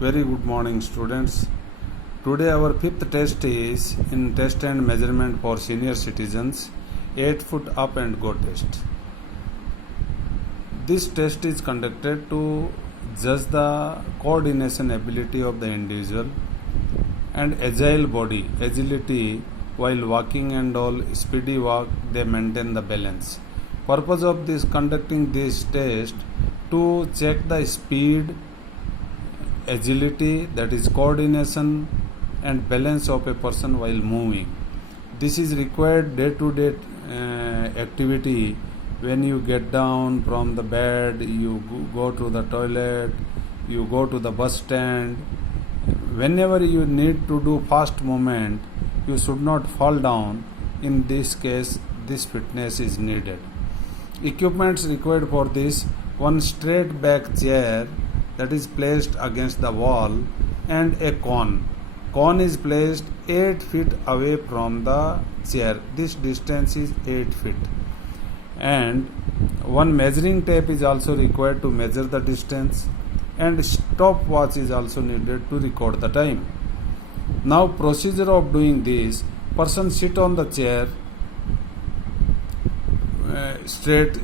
Very good morning, students. Today our fifth test is in test and measurement for senior citizens, 8 foot up and go test. This test is conducted to judge the coordination ability of the individual and agile body, agility while walking and all speedy walk, they maintain the balance. Purpose of this conducting this test to check the speed, agility, that is coordination and balance of a person while moving. This is required day-to-day activity. When you get down from the bed, you go to the toilet, you go to the bus stand. Whenever you need to do fast movement, you should not fall down. In this case, this fitness is needed. Equipments required for this: one straight back chair that is placed against the wall and a cone. Cone is placed 8 feet away from the chair. This distance is 8 feet. And one measuring tape is also required to measure the distance, and stopwatch is also needed to record the time. Now procedure of doing this: person sit on the chair, straight,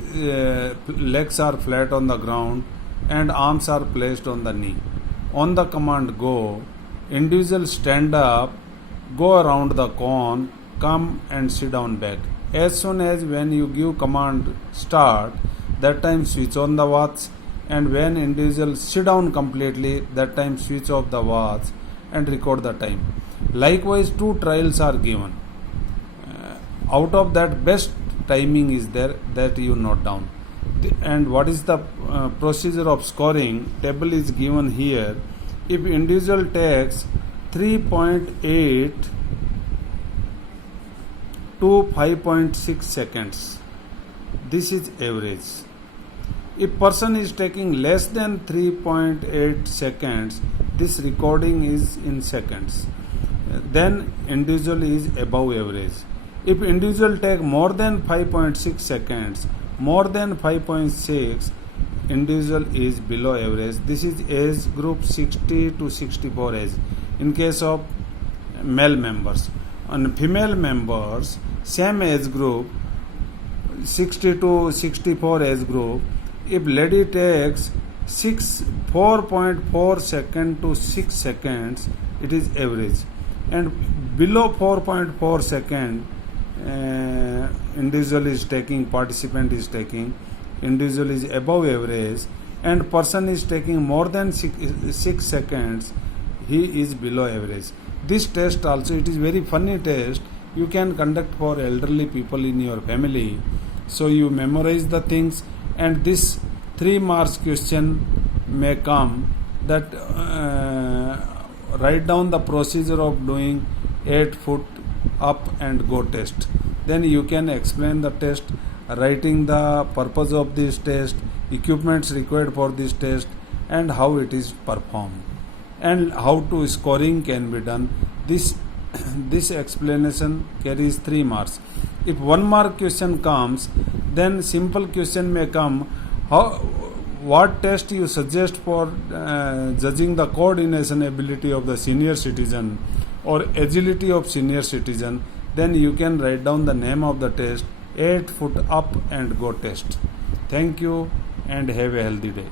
legs are flat on the ground and arms are placed on the knee. On the command go, individual stand up, go around the cone, come and sit down back. As soon as when you give command start, that time switch on the watch, and when individual sit down completely, that time switch off the watch and record the time. Likewise, 2 trials are given. Out of that, best timing is there, that you note down. And what is the procedure of scoring? Table is given here. If individual takes 3.8 to 5.6 seconds, this is average. If person is taking less than 3.8 seconds, this recording is in seconds. Then individual is above average. If individual take more than 5.6 seconds, more than 5.6, individual is below average. This is age group 60 to 64 age in case of male members. And female members, same age group, 60 to 64 age group, if lady takes 4.4 second to 6 seconds, it is average. And below 4.4 second, individual is taking, participant is taking, individual is above average, and person is taking more than 6 seconds, he is below average. This test also, it is very funny test. You can conduct for elderly people in your family. So you memorize the things, and this 3 marks question may come, that write down the procedure of doing 8 foot up and go test. Then you can explain the test, writing the purpose of this test, equipments required for this test, and how it is performed, and how to scoring can be done. This explanation carries 3 marks. If 1 mark question comes, then simple question may come: what test you suggest for judging the coordination ability of the senior citizen or agility of senior citizen? Then you can write down the name of the test, 8 foot up and go test. Thank you and have a healthy day.